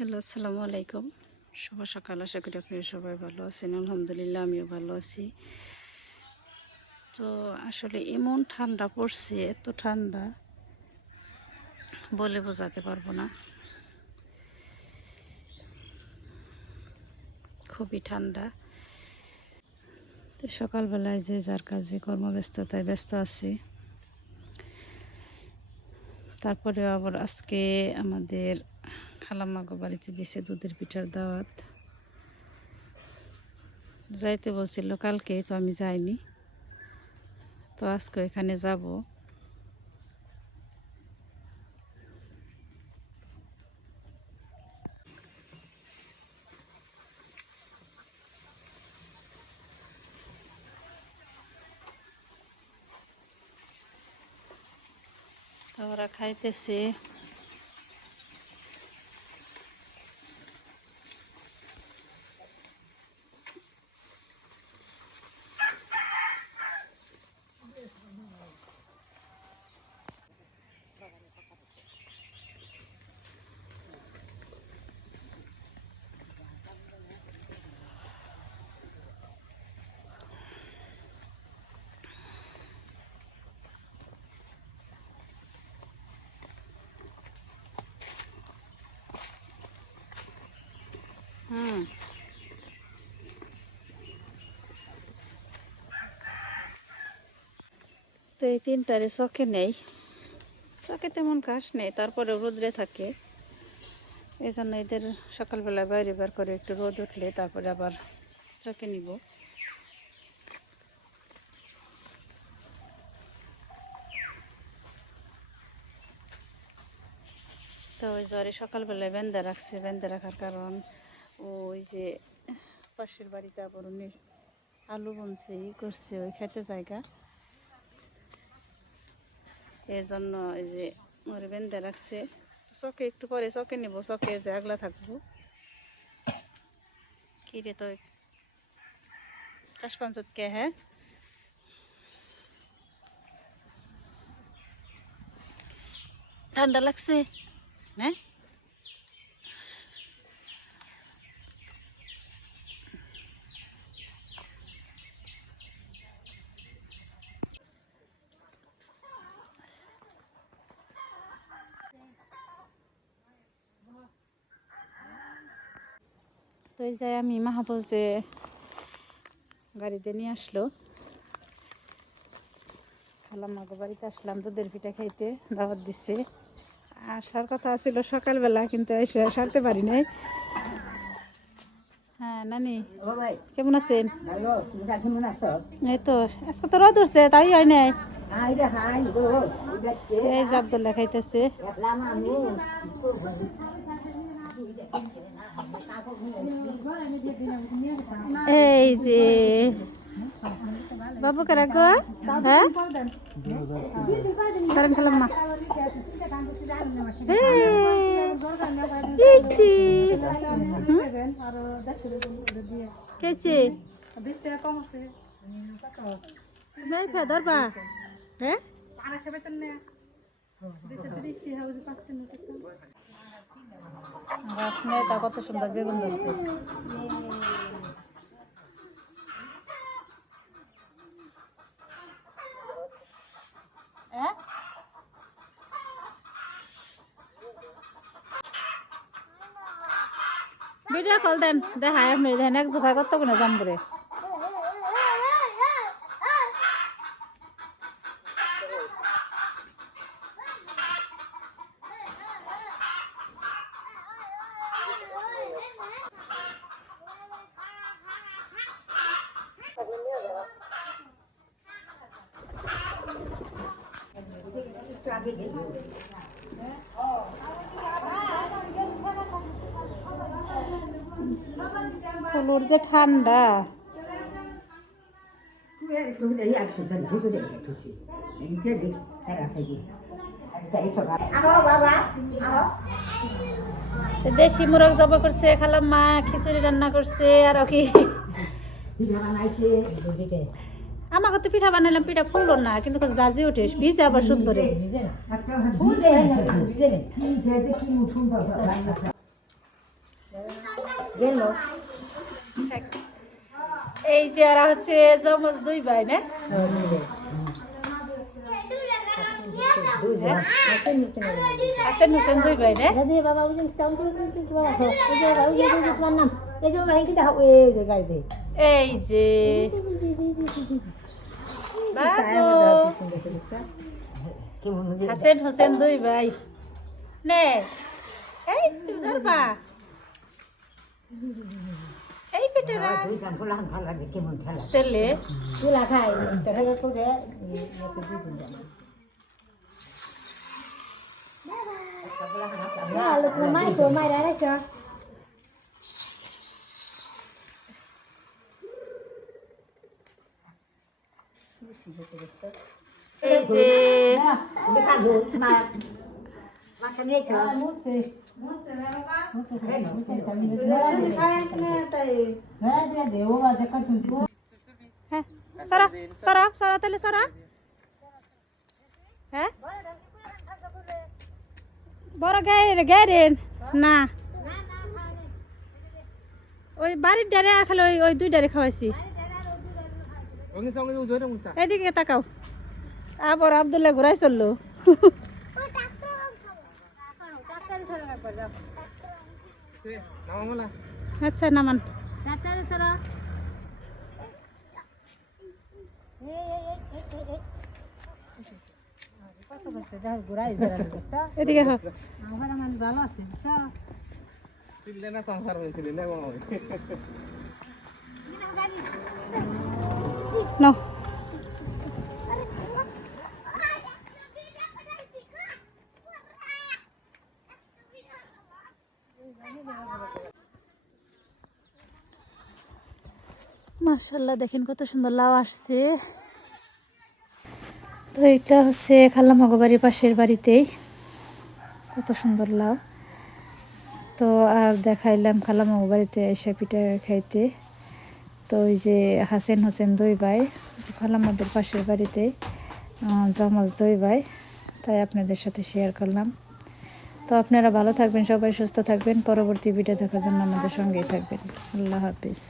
Hello, আসসালামু আলাইকুম। শুভ সকাল, আশা করি আপনি সবাই ভালো আছেন। আলহামদুলিল্লাহ, আমিও ভালো আছি। তো আসলে এমন ঠান্ডা পড়ছে, এত ঠান্ডা, বলে বোঝাতে পারব না। খুবই ঠান্ডা। তো সকালবেলায় যে যার কাজে কর্মব্যস্ততায় ব্যস্ত আছি। তারপরে আবার আজকে আমাদের খালাম্মাগো বাড়িতে দিছে দুধের পিঠার দাওয়াত। যাইতে বলছিল, কালকে তো আমি যাইনি, তো আজকে এখানে যাব। ওরা খাইতেছে। তো এই তিনটারে চকে নেই। চকে তেমন ঘাস নেই তারপরে রোদ্রে থাকে। এই জন্য এদের সকালবেলা বাইরে বার করে একটু রোদ উঠলে তারপরে আবার চকে নিব। তো ওই জ্বরে সকালবেলায় বেঁধে রাখছে, বেঁধে রাখার কারণ ওই যে পাশের বাড়িতে আবার উনি আলু বনছে, ই করছে, ওই খেতে জায়গা। এর জন্য এই যে ওরে বেঁধে রাখছে। চকে একটু পরে চকে নেব চকে যে আগলা থাকব। কি রে তো কাশপাঞ্চত কে হ্যাঁ? ঠান্ডা লাগছে? হ্যাঁ? এই যাই আমি মাহাবজে গাড়িতে নিয়ে আসলো। খালাম্মাকে বাড়িতে আসলাম দুধের পিঠা খাইতে। দাওয়াত দিচ্ছে আসার কথা ছিল সকালবেলা কিন্তু এসে সারতে পারি নাই। হ্যাঁ নানি ভাই। কেমন আছেন? এই তো আজকে তো রোদ উঠছে তাই হয় নাই। এই যে আবদুল্লাহ খাইতেছে। এই যে। বাবু কারা গো হ্যাঁ? কারণ খেলাম না। কেছে হ্যাঁ? গাছ নেই তা কত সুন্দর বেগুন ধরছে। হ্যাঁ? ভিডিও কল দেন, দেখায় আপনি দেন এক জোফায় কত গুণে যাম যে ঠান্ডা। দেশি মুরগ জবা করছে খালাম মা খিচুড়ি রান্না করছে আর কি? আমাকে তো পিঠা বানাইলাম পিঠা ফুললো না কিন্তু জাজি ওঠে ভিজে আবার সুন্দর গেল। এই যে এরা হচ্ছে জমজ দুই ভাই না? হাসান হোসেন দুই ভাই বাবা নাম। এই যে এই যে। হাসেন হোসেন দুই ভাই নে এই তুমি ধরবা এই পেটেরা দুই জন ফুলা ভালো লাগে কেমন খেলা তেলে তুলা খাই টাকা করে এত দুই দিন জানা Lalu ke mai হ্যাঁ সরা সরা সরা তাহলে সরা হ্যাঁ বড় গায়ে গায়ে না ওই বাড়ির ডারে আর খালি ওই ওই দুই ডারে খাওয়াইছি। এদিকে তাকাও। আবার আবদুল্লাহ ঘুরাই চলল। আচ্ছা নামান। এদিকে হো ভালো আছে? নাও। মার্শাল্লাহ দেখেন কত সুন্দর লাউ আসছে। তো এটা হচ্ছে খালামাগো বাড়ির পাশের বাড়িতেই। কত সুন্দর লাউ। তো আর দেখাইলাম খালামাগো বাড়িতে এসে পিঠা খাইতে। তো ওই যে হাসেন হোসেন দই ভাই খালামাদের পাশের বাড়িতে জমজ দই ভাই তাই আপনাদের সাথে শেয়ার করলাম। তো আপনারা ভালো থাকবেন, সবাই সুস্থ থাকবেন। পরবর্তী ভিডিও দেখার জন্য আমাদের সঙ্গেই থাকবেন। আল্লাহ হাফিজ।